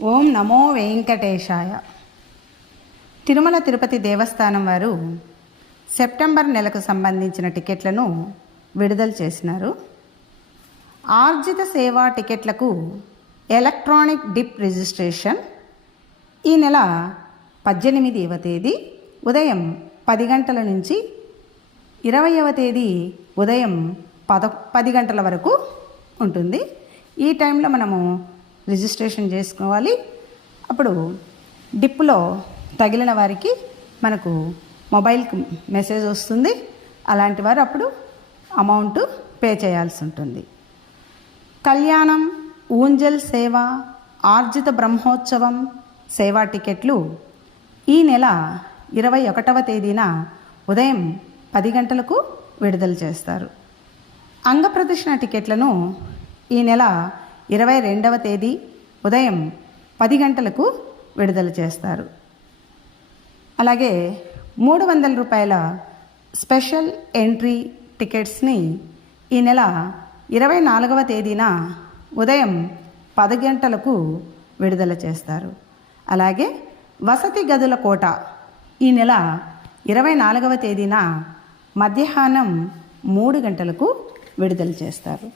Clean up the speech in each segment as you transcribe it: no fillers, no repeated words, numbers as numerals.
ఓం నమో వెంకటేశాయ. తిరుమల తిరుపతి దేవస్థానం వారు సెప్టెంబర్ నెలకు సంబంధించిన టికెట్లను విడుదల చేసినారు. ఆర్జిత సేవా టికెట్లకు ఎలక్ట్రానిక్ డిప్ రిజిస్ట్రేషన్ ఈ నెల 18వ తేదీ ఉదయం 10 గంటల నుంచి 20వ తేదీ ఉదయం 10 గంటల వరకు ఉంటుంది. ఈ టైంలో మనము రిజిస్ట్రేషన్ చేసుకోవాలి. అప్పుడు డిప్లో తగిలిన వారికి మనకు మొబైల్కి మెసేజ్ వస్తుంది. అలాంటి వారు అప్పుడు అమౌంట్ పే చేయాల్సి ఉంటుంది. కళ్యాణం, ఊంజల్ సేవ, ఆర్జిత బ్రహ్మోత్సవం సేవా టికెట్లు ఈ నెల 21వ తేదీన ఉదయం 10 గంటలకు విడుదల చేస్తారు. అంగప్రదర్శన టికెట్లను ఈ నెల 22వ తేదీ ఉదయం 10 గంటలకు విడుదల చేస్తారు. అలాగే 300 రూపాయల స్పెషల్ ఎంట్రీ టికెట్స్ని ఈ నెల 24వ తేదీన ఉదయం 10 గంటలకు విడుదల చేస్తారు. అలాగే వసతి గదుల కోట ఈ నెల 24వ తేదీన మధ్యాహ్నం 3 గంటలకు విడుదల చేస్తారు.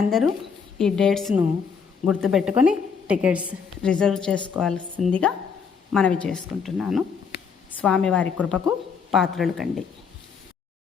అందరూ ఈ డేట్స్ను గుర్తుపెట్టుకొని టికెట్స్ రిజర్వ్ చేసుకోవాల్సిందిగా మనవి చేసుకుంటున్నాను. స్వామివారి కృపకు పాత్రలు కండి.